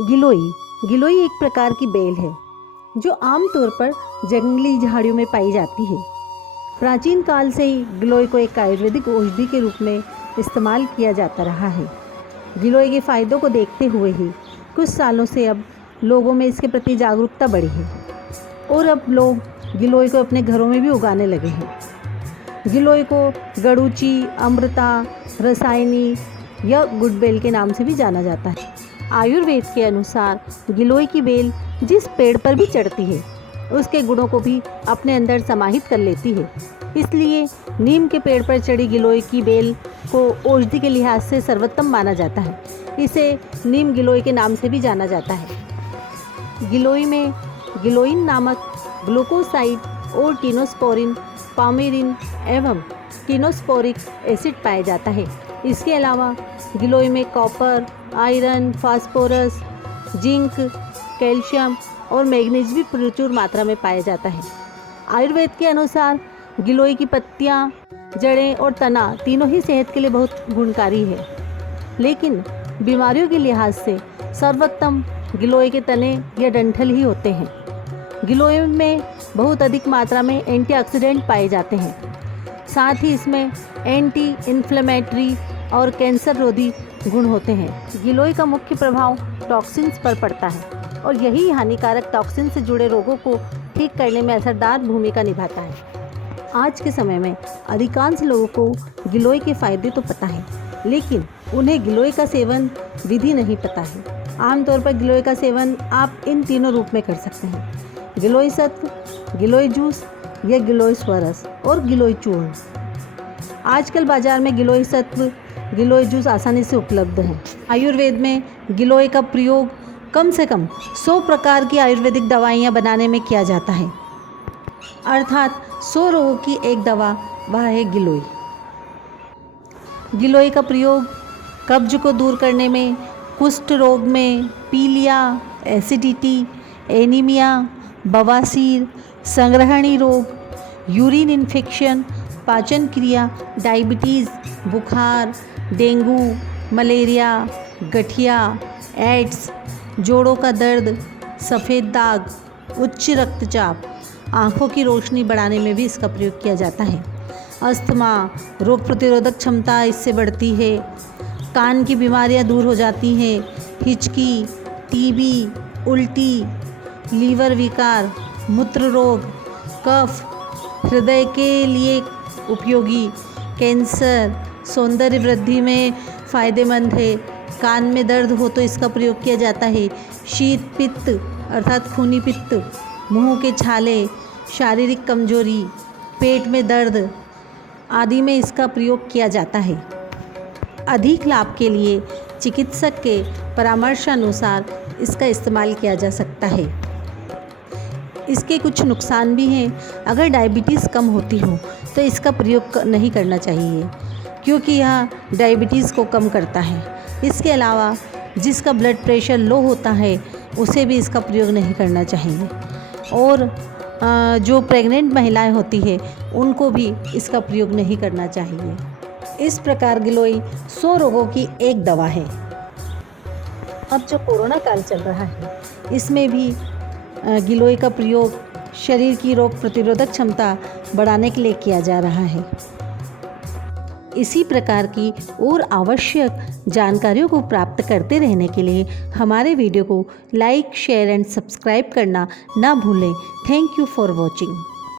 गिलोई गिलोई एक प्रकार की बेल है जो आमतौर पर जंगली झाड़ियों में पाई जाती है। प्राचीन काल से ही गिलोई को एक आयुर्वेदिक औषधि के रूप में इस्तेमाल किया जाता रहा है। गिलोई के फायदों को देखते हुए ही कुछ सालों से अब लोगों में इसके प्रति जागरूकता बढ़ी है और अब लोग गिलोई को अपने घरों में भी उगाने लगे हैं। गिलोई को गड़ूची, अमृता, रसायनी या गुडबेल के नाम से भी जाना जाता है। आयुर्वेद के अनुसार गिलोई की बेल जिस पेड़ पर भी चढ़ती है उसके गुणों को भी अपने अंदर समाहित कर लेती है। इसलिए नीम के पेड़ पर चढ़ी गिलोई की बेल को औषधि के लिहाज से सर्वोत्तम माना जाता है। इसे नीम गिलोई के नाम से भी जाना जाता है। गिलोई में गिलोइन नामक ग्लूकोसाइड और टिनोस्पोरिन, पामेरिन एवं टिनोस्पोरिक एसिड पाया जाता है। इसके अलावा गिलोई में copper, iron, phosphorus, zinc, calcium और मैग्नीज भी प्रचुर मात्रा में पाया जाता है। आयुर्वेद के अनुसार गिलोई की पत्तियां, जड़ें और तना तीनों ही सेहत के लिए बहुत गुणकारी है, लेकिन बीमारियों के लिहाज से सर्वोत्तम गिलोई के तने या डंठल ही होते हैं। गिलोई में बहुत अधिक मात्रा में एंटीऑक्सीडेंट पाए जाते हैं। साथ ही इसमें एंटी इन्फ्लेमेटरी और कैंसर रोधी गुण होते हैं। गिलोई का मुख्य प्रभाव टॉक्सिन्स पर पड़ता है और यही हानिकारक टॉक्सिन से जुड़े रोगों को ठीक करने में असरदार भूमिका निभाता है। आज के समय में अधिकांश लोगों को गिलोई के फायदे तो पता है, लेकिन उन्हें गिलोई का सेवन विधि नहीं पता है। आमतौर पर गिलोई का सेवन आप इन तीनों रूप में कर सकते हैं: गिलोई सत्व, गिलोई जूस या गिलोई स्वरस और गिलोई चूर्ण। आजकल बाजार में गिलोई सत्व, गिलोई जूस आसानी से उपलब्ध हैं। आयुर्वेद में गिलोई का प्रयोग कम से कम 100 प्रकार की आयुर्वेदिक दवाइयाँ बनाने में किया जाता है, अर्थात 100 रोगों की एक दवा वह है गिलोई। गिलोई का प्रयोग कब्ज को दूर करने में, कुष्ठ रोग में, पीलिया, एसिडिटी, एनीमिया, बवासीर, संग्रहणी रोग, यूरिन इन्फेक्शन, पाचन क्रिया, डायबिटीज़, बुखार, डेंगू, मलेरिया, गठिया, एड्स, जोड़ों का दर्द, सफ़ेद दाग, उच्च रक्तचाप, आँखों की रोशनी बढ़ाने में भी इसका प्रयोग किया जाता है। अस्थमा, रोग प्रतिरोधक क्षमता इससे बढ़ती है। कान की बीमारियां दूर हो जाती हैं। हिचकी, टीबी, उल्टी, लीवर विकार, मूत्र रोग, कफ, हृदय के लिए उपयोगी, कैंसर, सौंदर्य वृद्धि में फ़ायदेमंद है। कान में दर्द हो तो इसका प्रयोग किया जाता है। शीत पित्त अर्थात खूनी पित्त, मुंह के छाले, शारीरिक कमजोरी, पेट में दर्द आदि में इसका प्रयोग किया जाता है। अधिक लाभ के लिए चिकित्सक के परामर्शानुसार इसका इस्तेमाल किया जा सकता है। इसके कुछ नुकसान भी हैं। अगर डायबिटीज़ कम होती हो तो इसका प्रयोग नहीं करना चाहिए, क्योंकि यह डायबिटीज़ को कम करता है। इसके अलावा जिसका ब्लड प्रेशर लो होता है उसे भी इसका प्रयोग नहीं करना चाहिए, और जो प्रेग्नेंट महिलाएं होती है उनको भी इसका प्रयोग नहीं करना चाहिए। इस प्रकार गिलोई 100 रोगों की एक दवा है। अब जो कोरोना काल चल रहा है इसमें भी गिलोई का प्रयोग शरीर की रोग प्रतिरोधक क्षमता बढ़ाने के लिए किया जा रहा है। इसी प्रकार की और आवश्यक जानकारियों को प्राप्त करते रहने के लिए हमारे वीडियो को लाइक, शेयर एंड सब्सक्राइब करना ना भूलें। Thank you for watching.